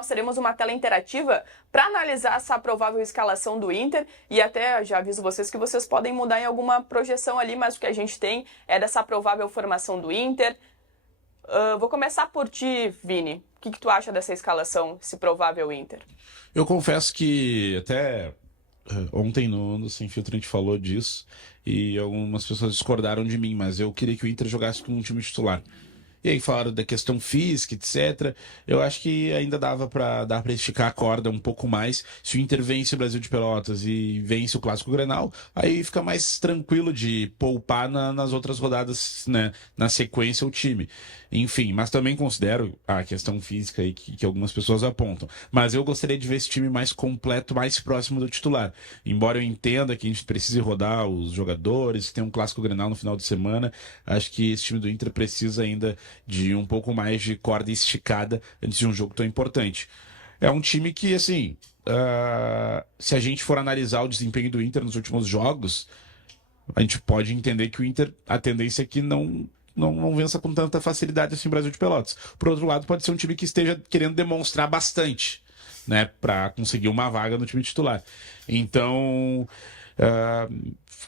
Nós teremos uma tela interativa para analisar essa provável escalação do Inter e até já aviso vocês que vocês podem mudar em alguma projeção ali, mas o que a gente tem é dessa provável formação do Inter. Vou começar por ti, Vini. O que tu acha dessa escalação, esse provável Inter? Eu confesso que até ontem no Sem Filtro a gente falou disso e algumas pessoas discordaram de mim, mas eu queria que o Inter jogasse com um time titular. E aí falaram da questão física, etc. Eu acho que ainda dava para esticar a corda um pouco mais. Se o Inter vence o Brasil de Pelotas e vence o Clássico Grenal, aí fica mais tranquilo de poupar nas outras rodadas, né, na sequência o time. Enfim, mas também considero a questão física aí que algumas pessoas apontam. Mas eu gostaria de ver esse time mais completo, mais próximo do titular. Embora eu entenda que a gente precise rodar os jogadores, que tem um Clássico Grenal no final de semana, acho que esse time do Inter precisa ainda de um pouco mais de corda esticada antes de um jogo tão importante. É um time que, assim, se a gente for analisar o desempenho do Inter nos últimos jogos, a gente pode entender que o Inter, a tendência é que não vença com tanta facilidade assim o Brasil de Pelotas. Por outro lado, pode ser um time que esteja querendo demonstrar bastante, né, para conseguir uma vaga no time titular. Então,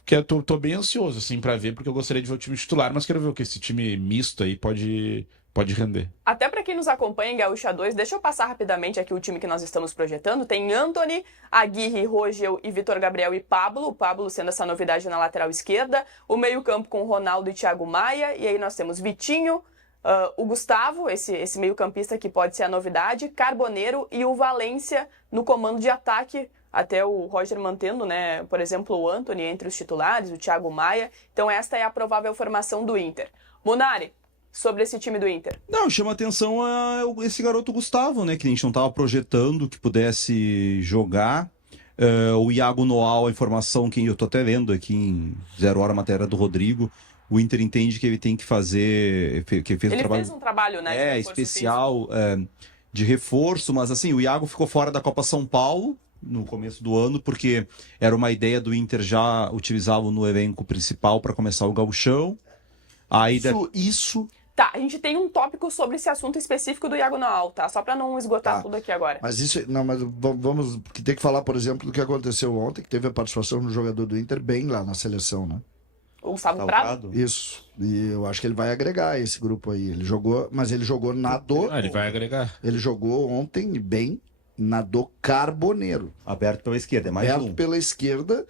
que eu tô bem ansioso assim para ver, porque eu gostaria de ver o time titular, mas quero ver o que esse time misto aí pode render. Até para quem nos acompanha em Gaúcha 2, deixa eu passar rapidamente aqui o time que nós estamos projetando. Tem Antony, Aguirre, Rogel e Vitor Gabriel e Pablo. O Pablo sendo essa novidade na lateral esquerda. O meio-campo com Ronaldo e Thiago Maia. E aí nós temos Vitinho, o Gustavo, esse meio-campista que pode ser a novidade, Carboneiro e o Valência no comando de ataque. Até o Roger mantendo, né, por exemplo, o Antony entre os titulares, o Thiago Maia. Então esta é a provável formação do Inter. Munari, sobre esse time do Inter. Não, chama atenção esse garoto Gustavo, né? Que a gente não estava projetando que pudesse jogar. O Iago Noal, a informação que eu tô até vendo aqui em 0 hora a matéria do Rodrigo. O Inter entende que ele tem que fazer. Que fez Ele fez um trabalho, né? Especial de reforço, mas assim, o Iago ficou fora da Copa São Paulo no começo do ano, porque era uma ideia do Inter já utilizá-lo no elenco principal para começar o gauchão. Aí Isso. Tá, a gente tem um tópico sobre esse assunto específico do Iago Noal, tá? Só pra não esgotar tudo aqui agora. Mas isso, não, mas vamos, porque tem que falar, por exemplo, do que aconteceu ontem, que teve a participação do jogador do Inter bem lá na seleção, né? O Gustavo Prado? Isso. E eu acho que ele vai agregar esse grupo aí. Ele jogou, mas ele jogou Ele vai agregar. Ele jogou ontem bem na do Carboneiro. Aberto pela esquerda, é mais aberto um. pela esquerda,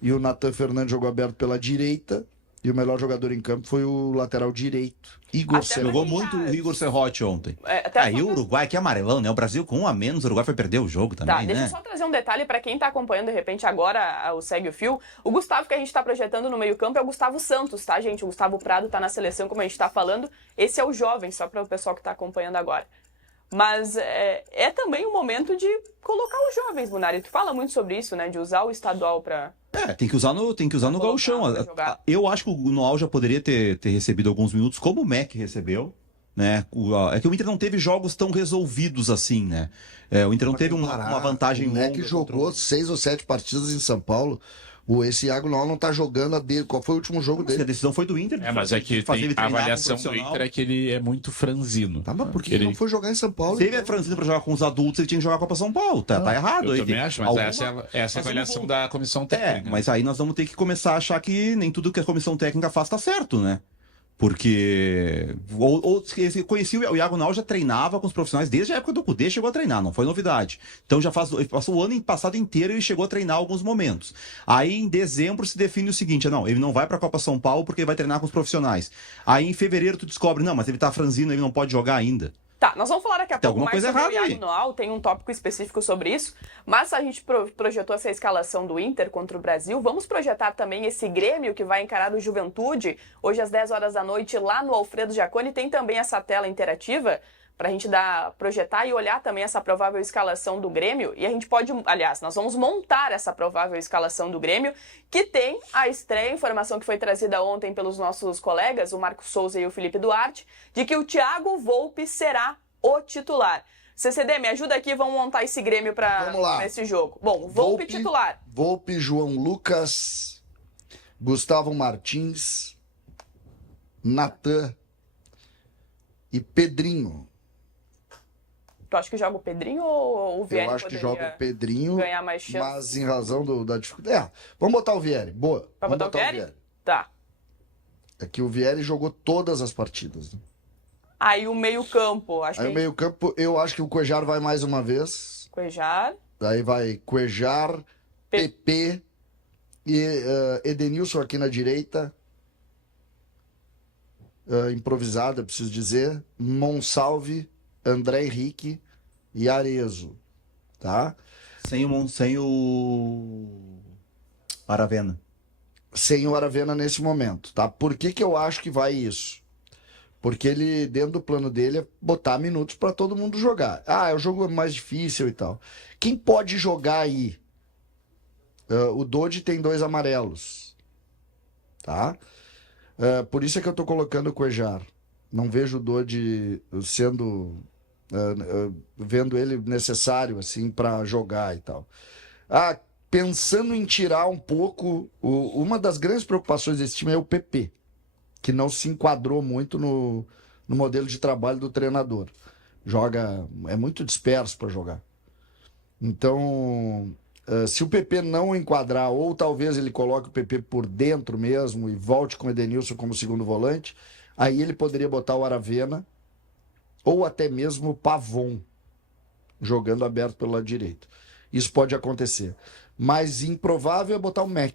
e o Nathan Fernandes jogou aberto pela direita, e o melhor jogador em campo foi o lateral direito, Igor Serrote. Jogou muito o Igor Serrote ontem. Aí o Uruguai, que é amarelão, né? O Brasil com 1 a menos, o Uruguai foi perder o jogo também, né? Deixa eu só trazer um detalhe pra quem tá acompanhando, de repente, agora o Segue o Fio. O Gustavo que a gente tá projetando no meio campo é o Gustavo Santos, tá, gente? O Gustavo Prado tá na seleção, como a gente tá falando. Esse é o jovem, só para o pessoal que tá acompanhando agora. Mas é também um momento de colocar os jovens, Munari. Tu fala muito sobre isso, né? De usar o estadual pra... Tem que usar no gauchão. Eu acho que o Noal já poderia ter recebido alguns minutos, como o Mac recebeu, né? É que o Inter não teve jogos tão resolvidos assim, né? O Inter não teve uma vantagem longa. O Mac jogou 6 ou 7 partidas em São Paulo. Esse Iago Noal não tá jogando a dele. Qual foi o último jogo dele? A decisão foi do Inter. Mas é que a avaliação do Inter é que ele é muito franzino. Tá, mas por que ele não foi jogar em São Paulo? Se ele é franzino pra jogar com os adultos, ele tinha que jogar com a Copa São Paulo. Tá errado. Eu também acho, mas essa é a avaliação da comissão técnica. Mas aí nós vamos ter que começar a achar que nem tudo que a comissão técnica faz tá certo, né? Porque o Iago Noal já treinava com os profissionais desde a época do Cudê, chegou a treinar, não foi novidade. Então passou o ano passado inteiro e ele chegou a treinar alguns momentos. Aí em dezembro se define o seguinte, não, ele não vai pra Copa São Paulo porque ele vai treinar com os profissionais. Aí em fevereiro tu descobre, não, mas ele tá franzino, ele não pode jogar ainda. Tá, nós vamos falar daqui a pouco mais sobre o Iago aí. Noal, tem um tópico específico sobre isso, mas a gente projetou essa escalação do Inter contra o Brasil, vamos projetar também esse Grêmio que vai encarar o Juventude, hoje às 10 horas da noite lá no Alfredo Jaconi, tem também essa tela interativa para a gente projetar e olhar também essa provável escalação do Grêmio, e a gente pode, aliás, nós vamos montar essa provável escalação do Grêmio, que tem a estreia, informação que foi trazida ontem pelos nossos colegas, o Marcos Souza e o Felipe Duarte, de que o Thiago Volpi será o titular. CCD, me ajuda aqui, vamos montar esse Grêmio para esse jogo. Bom, Volpi titular. Volpi, João Lucas, Gustavo Martins, Natan e Pedrinho. Tu acha que joga o Pedrinho ou o Vieri Eu acho que poderia joga o Pedrinho, ganhar mais chance? mas em razão da dificuldade. Vamos botar o Vieri. Boa. Vai Vamos botar o Vieri? Tá. É que o Vieri jogou todas as partidas. Né? Aí o meio-campo, acho Aí que o meio-campo, eu acho que o Cuejar vai mais uma vez. Cuejar. Daí vai Cuejar, PP e Edenilson aqui na direita. Improvisada, preciso dizer. Monsalve, André Henrique e Arezzo. Tá? Sem o Aravena. Sem o Aravena nesse momento, tá? Por que que eu acho que vai isso? Porque ele, dentro do plano dele, é botar minutos para todo mundo jogar. O jogo é mais difícil e tal. Quem pode jogar aí? O Dodi tem 2 amarelos, tá? Por isso é que eu tô colocando o Cuejar. Não vejo o Dodi sendo... vendo ele necessário, assim, para jogar e tal. Pensando em tirar um pouco... uma das grandes preocupações desse time é o PP, que não se enquadrou muito no modelo de trabalho do treinador. É muito disperso para jogar. Então, se o PP não enquadrar, ou talvez ele coloque o PP por dentro mesmo e volte com o Edenilson como segundo volante, aí ele poderia botar o Aravena ou até mesmo o Pavon jogando aberto pelo lado direito. Isso pode acontecer. Mas improvável é botar o Mac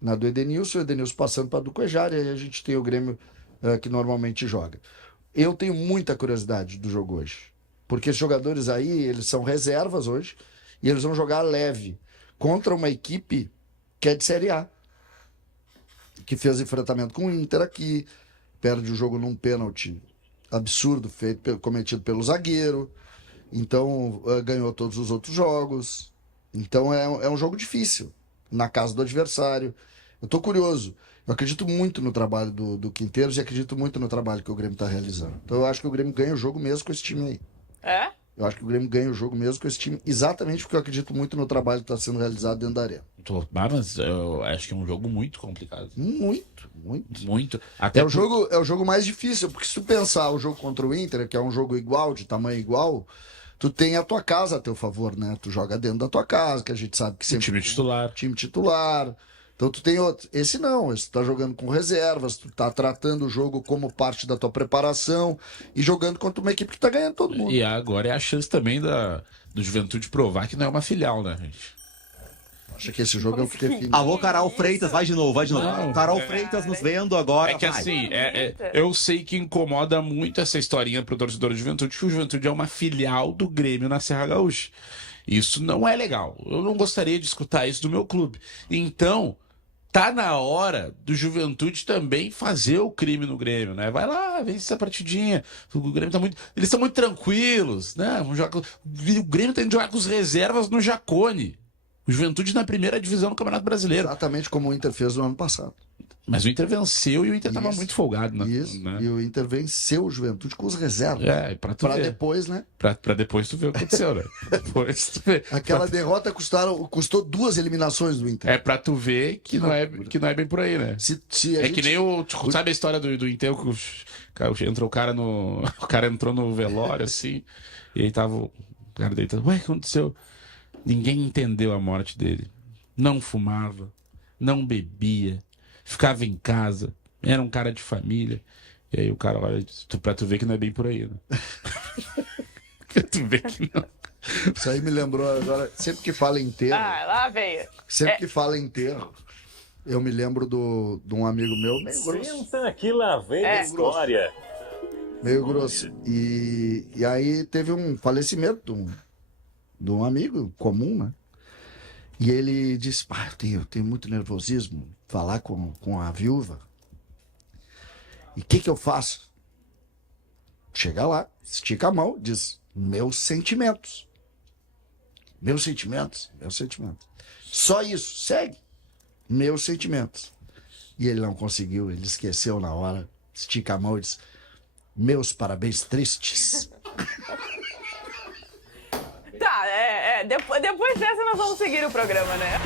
na do Edenilson, o Edenilson passando para a do Cuejar, e aí a gente tem o Grêmio que normalmente joga. Eu tenho muita curiosidade do jogo hoje, porque esses jogadores aí, eles são reservas hoje, e eles vão jogar leve contra uma equipe que é de Série A, que fez enfrentamento com o Inter aqui, perde o jogo num pênalti absurdo cometido pelo zagueiro, então ganhou todos os outros jogos. Então é um jogo difícil na casa do adversário. Eu tô curioso. Eu acredito muito no trabalho do Quinteiros e acredito muito no trabalho que o Grêmio tá realizando. Então eu acho que o Grêmio ganha o jogo mesmo com esse time aí. É? Eu acho que o Grêmio ganha o jogo mesmo com esse time, exatamente porque eu acredito muito no trabalho que está sendo realizado dentro da arena. Mas eu acho que é um jogo muito complicado. Muito. Muito. Até É o jogo mais difícil, porque se tu pensar o jogo contra o Inter, que é um jogo igual, de tamanho igual, tu tem a tua casa a teu favor, né? Tu joga dentro da tua casa, que a gente sabe que sempre... time titular. Time titular. Então tu tem outro. Esse não, esse tu tá jogando com reservas, tu tá tratando o jogo como parte da tua preparação e jogando contra uma equipe que tá ganhando todo mundo. E agora é a chance também do Juventude provar que não é uma filial, né, gente? Acho que esse jogo é o que define. Alô, Carol Freitas, vai de novo. Não, Carol Freitas nos vendo agora. É que vai. assim, eu sei que incomoda muito essa historinha pro torcedor do Juventude, que o Juventude é uma filial do Grêmio na Serra Gaúcha. Isso não é legal. Eu não gostaria de escutar isso do meu clube. Então, tá na hora do Juventude também fazer o crime no Grêmio, né? Vai lá, vence essa partidinha. O Grêmio tá muito... Eles estão muito tranquilos, né? O Grêmio tem que jogar com os reservas no Jacone. O Juventude na primeira divisão do Campeonato Brasileiro. Exatamente como o Inter fez no ano passado. Mas o Inter venceu e o Inter estava Isso, muito folgado, né? Isso, e o Inter venceu o Juventude com os reservas. Pra tu ver. Depois, né? Pra depois tu ver o que aconteceu, né? Depois tu vê. Aquela derrota custou 2 eliminações do Inter. É pra tu ver que não é bem por aí, né? Que nem sabe a história do Inter que entrou o cara no... O cara entrou no velório, assim, e aí tava o cara deitado. Ué, o que aconteceu? Ninguém entendeu a morte dele. Não fumava, não bebia, ficava em casa, era um cara de família. E aí o cara olha pra tu ver que não é bem por aí, né? Pra tu ver que não. Isso aí me lembrou agora, sempre que fala enterro. Lá veio. Que fala enterro, eu me lembro de um amigo meu, meio grosso. Senta aqui, lá vem a história. Meio grosso. E aí teve um falecimento de um amigo comum, né? E ele disse, eu tenho muito nervosismo falar com a viúva. E o que eu faço? Chega lá, estica a mão, diz, meus sentimentos. Meus sentimentos. Só isso, segue. Meus sentimentos. E ele não conseguiu, ele esqueceu na hora, estica a mão e diz, meus parabéns tristes. Tá, depois dessa nós vamos seguir o programa, né?